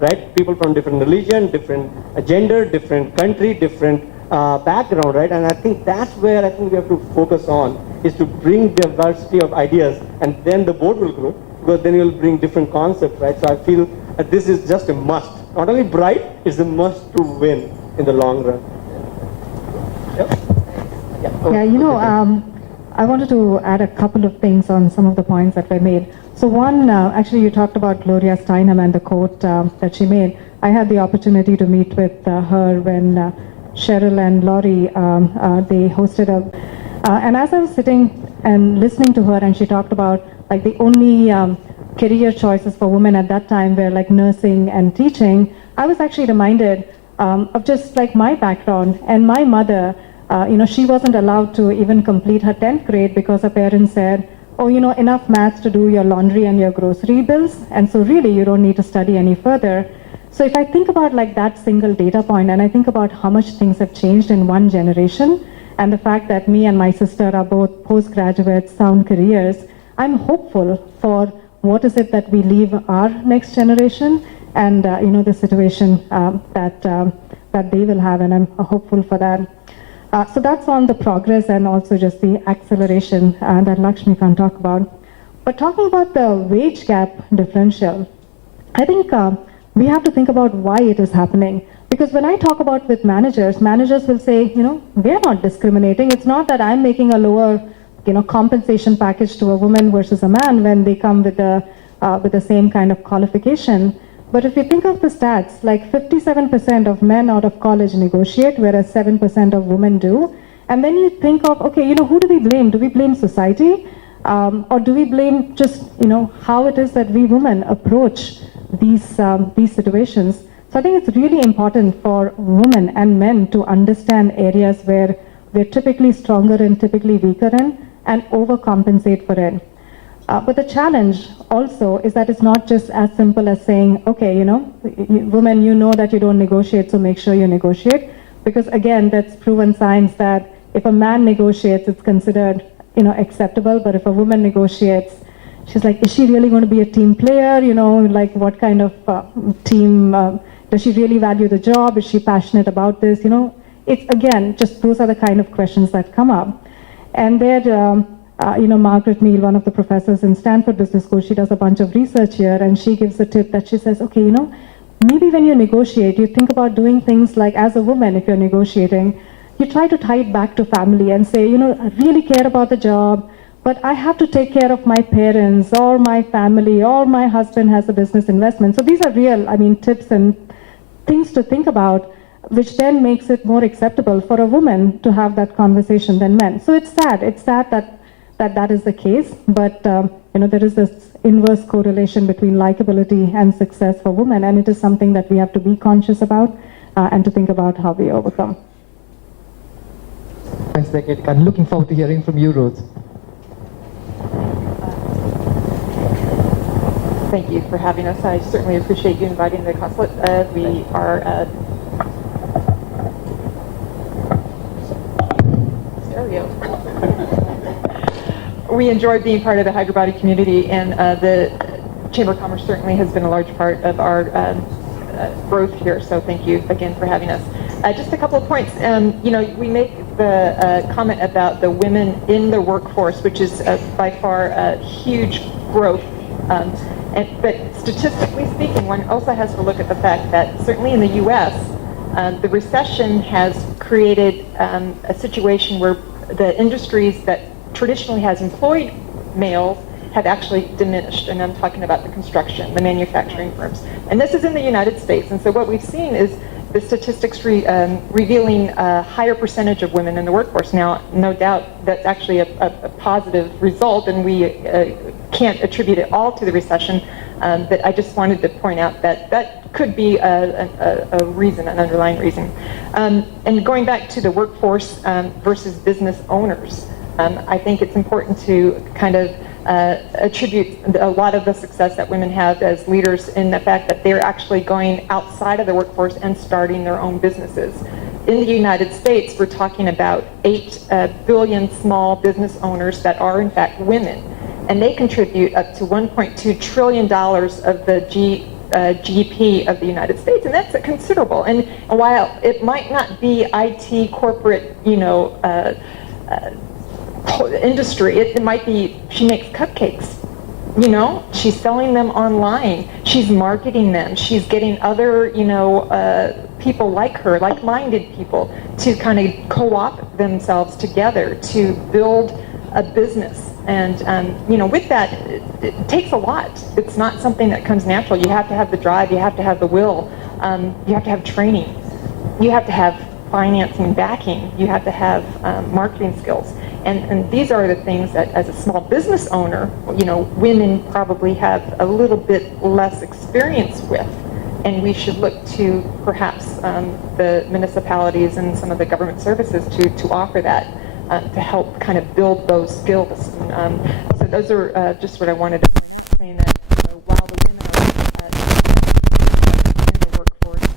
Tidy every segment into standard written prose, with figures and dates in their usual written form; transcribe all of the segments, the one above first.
right? People from different religion, different gender, different country, different background, right? And I think that's where I think we have to focus on, is to bring diversity of ideas, and then the board will grow, because then you'll bring different concepts, right? So I feel that this is just a must. Not only bright, it's a must to win in the long run. Yep. Yeah, I wanted to add a couple of things on some of the points that were made. So one, actually you talked about Gloria Steinem and the quote that she made. I had the opportunity to meet with her when Cheryl and Laurie, they hosted and as I was sitting and listening to her, and she talked about like the only career choices for women at that time were like nursing and teaching, I was actually reminded of just like my background. And my mother, she wasn't allowed to even complete her 10th grade because her parents said, oh, enough maths to do your laundry and your grocery bills, and so really you don't need to study any further. So if I think about like that single data point, and I think about how much things have changed in one generation, and the fact that me and my sister are both postgraduates, sound careers, I'm hopeful for what is it that we leave our next generation, and the situation that they will have, and I'm hopeful for that. So that's on the progress and also just the acceleration that Lakshmi can talk about. But talking about the wage gap differential, I think we have to think about why it is happening. Because when I talk about with managers will say, we're not discriminating. It's not that I'm making a lower, compensation package to a woman versus a man when they come with the same kind of qualification. But if you think of the stats, like 57% of men out of college negotiate, whereas 7% of women do. And then you think of, okay, who do we blame? Do we blame society? Or do we blame just, how it is that we women approach these situations? So I think it's really important for women and men to understand areas where we're typically stronger and typically weaker in, and overcompensate for it. But the challenge also is that it's not just as simple as saying, okay, women, that you don't negotiate, so make sure you negotiate. Because again, that's proven science that if a man negotiates, it's considered, acceptable. But if a woman negotiates, she's like, is she really going to be a team player? Like what kind of team, does she really value the job? Is she passionate about this? It's again, just those are the kind of questions that come up. And there, Margaret Neal, one of the professors in Stanford Business School, she does a bunch of research here, and she gives a tip that she says, okay, maybe when you negotiate, you think about doing things like, as a woman, if you're negotiating, you try to tie it back to family and say, I really care about the job, but I have to take care of my parents or my family, or my husband has a business investment. So these are real, tips and things to think about, which then makes it more acceptable for a woman to have that conversation than men. So it's sad. It's sad that is the case, but there is this inverse correlation between likability and success for women, and it is something that we have to be conscious about and to think about how we overcome. Thanks, Beckett. I'm looking forward to hearing from you, Ruth. Thank you for having us. I certainly appreciate you inviting the consulate. We are stereo. We enjoy being part of the hydrobody community, and the Chamber of Commerce certainly has been a large part of our growth here. So thank you again for having us. Just a couple of points. We make the comment about the women in the workforce, which is by far a huge growth. But statistically speaking, one also has to look at the fact that certainly in the U.S., the recession has created a situation where the industries that traditionally has employed males have actually diminished, and I'm talking about the construction, the manufacturing firms. And this is in the United States, and so what we've seen is the statistics revealing a higher percentage of women in the workforce. Now, no doubt that's actually a positive result, and we can't attribute it all to the recession, but I just wanted to point out that that could be a reason, an underlying reason. And going back to the workforce versus business owners, I think it's important to kind of attribute a lot of the success that women have as leaders in the fact that they're actually going outside of the workforce and starting their own businesses. In the United States, we're talking about 8 billion small business owners that are in fact women, and they contribute up to $1.2 trillion of the GDP of the United States, and that's considerable. And while it might not be IT corporate, industry, it might be she makes cupcakes. She's selling them online. She's marketing them. She's getting other, people like her, like-minded people, to kind of co-opt themselves together to build a business. And, with that, it takes a lot. It's not something that comes natural. You have to have the drive. You have to have the will. You have to have training. You have to have financing backing. You have to have marketing skills. And these are the things that, as a small business owner, women probably have a little bit less experience with. And we should look to perhaps the municipalities and some of the government services to offer that, to help kind of build those skills. And, so those are just what I wanted to say, that while the women are in the workforce,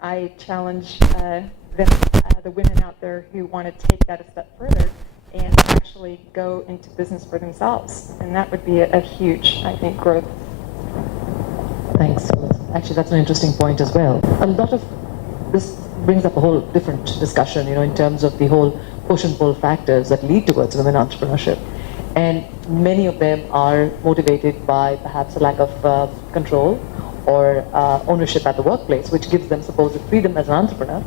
I challenge the women out there who want to take that a step further and actually go into business for themselves. And that would be a huge, I think, growth. Thanks. Actually, that's an interesting point as well. A lot of this brings up a whole different discussion, in terms of the whole push and pull factors that lead towards women entrepreneurship. And many of them are motivated by perhaps a lack of control or ownership at the workplace, which gives them supposed freedom as an entrepreneur.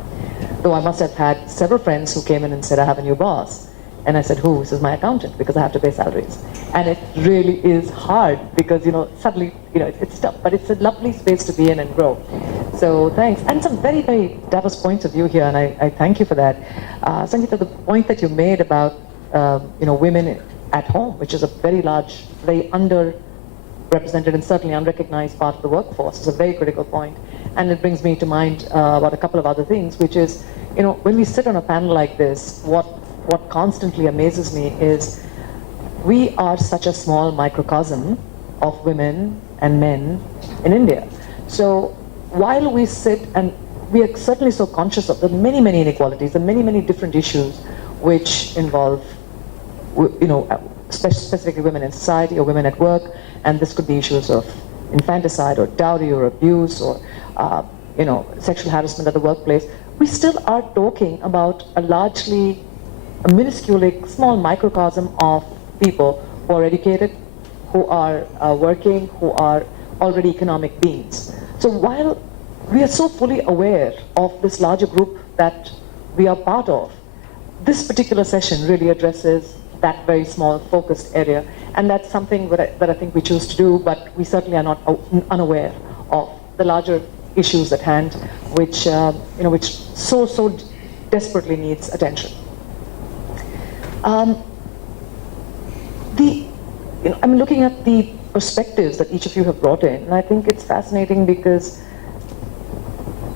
Though I must have had several friends who came in and said, I have a new boss. And I said, who? He says, my accountant, because I have to pay salaries. And it really is hard because, suddenly, it's tough, but it's a lovely space to be in and grow. So thanks. And some very, very diverse points of view here, and I thank you for that. Sangeeta, the point that you made about, women at home, which is a very large, very underrepresented and certainly unrecognized part of the workforce, is a very critical point. And it brings me to mind about a couple of other things, which is, when we sit on a panel like this, what constantly amazes me is we are such a small microcosm of women and men in India. So while we sit, and we are certainly so conscious of the many, many inequalities, the many, many different issues which involve, specifically women in society or women at work, and this could be issues of infanticide or dowry or abuse or, sexual harassment at the workplace, we still are talking about a minuscule, small microcosm of people who are educated, who are working, who are already economic beings. So while we are so fully aware of this larger group that we are part of, this particular session really addresses that very small focused area. And that's something that I think we choose to do, but we certainly are not unaware of the larger issues at hand, which, which so desperately needs attention. I'm looking at the perspectives that each of you have brought in, and I think it's fascinating because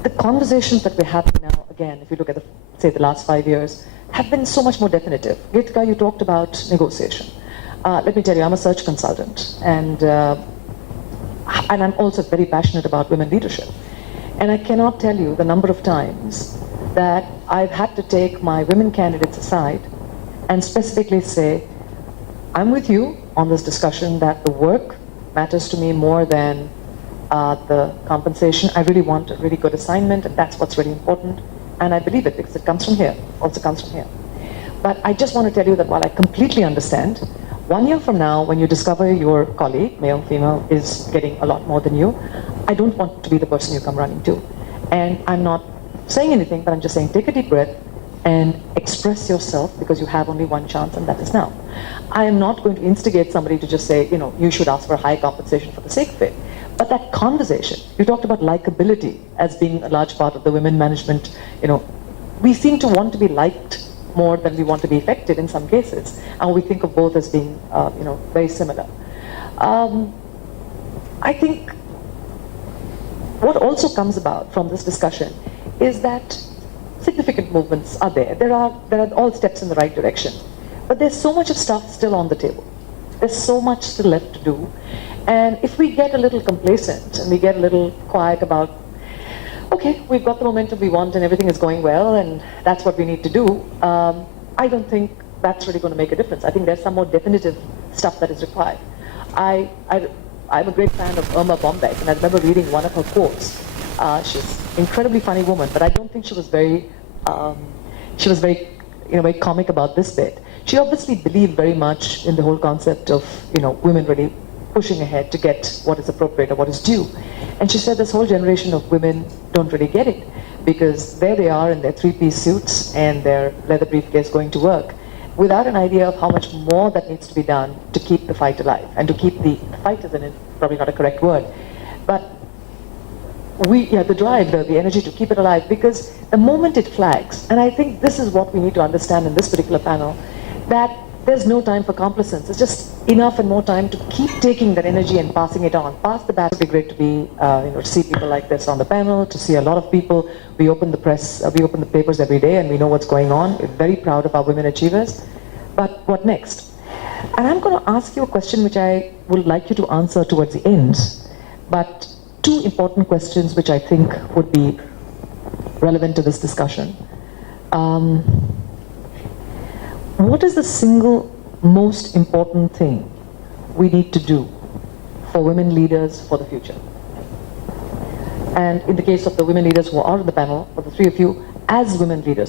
the conversations that we're having now, again, if you look at the last 5 years, have been so much more definitive. Gitka, you talked about negotiation. Let me tell you, I'm a search consultant, and I'm also very passionate about women leadership. And I cannot tell you the number of times that I've had to take my women candidates aside and specifically say, I'm with you on this discussion that the work matters to me more than the compensation. I really want a really good assignment, and that's what's really important. And I believe it because it comes from here, also comes from here. But I just want to tell you that while I completely understand, 1 year from now, when you discover your colleague, male, female, is getting a lot more than you, I don't want to be the person you come running to. And I'm not saying anything, but I'm just saying take a deep breath and express yourself, because you have only one chance, and that is now. I am not going to instigate somebody to just say, you should ask for high compensation for the sake of it. But that conversation, you talked about likability as being a large part of the women management, we seem to want to be liked more than we want to be affected in some cases. And we think of both as being, very similar. I think what also comes about from this discussion is that significant movements are there. There are all steps in the right direction. But there's so much of stuff still on the table. There's so much still left to do. And if we get a little complacent and we get a little quiet about, okay, we've got the momentum we want and everything is going well and that's what we need to do, I don't think that's really going to make a difference. I think there's some more definitive stuff that is required. I I'm a great fan of Irma Bombeck, and I remember reading one of her quotes. She's an incredibly funny woman, but I don't think she was very, very comic about this bit. She obviously believed very much in the whole concept of, women really pushing ahead to get what is appropriate or what is due. And she said this whole generation of women don't really get it, because there they are in their three-piece suits and their leather briefcase going to work, without an idea of how much more that needs to be done to keep the fight alive, and to keep the fight is probably not a correct word, but the drive, the energy to keep it alive, because the moment it flags, and I think this is what we need to understand in this particular panel, that there's no time for complacence. It's just enough and more time to keep taking that energy and passing it on. Pass the baton. It would be great to be, to see people like this on the panel, to see a lot of people. We open the press, we open the papers every day, and we know what's going on. We're very proud of our women achievers. But what next? And I'm going to ask you a question which I would like you to answer towards the end. But two important questions which I think would be relevant to this discussion. What is the single most important thing we need to do for women leaders for the future? And in the case of the women leaders who are on the panel, for the three of you, as women leaders,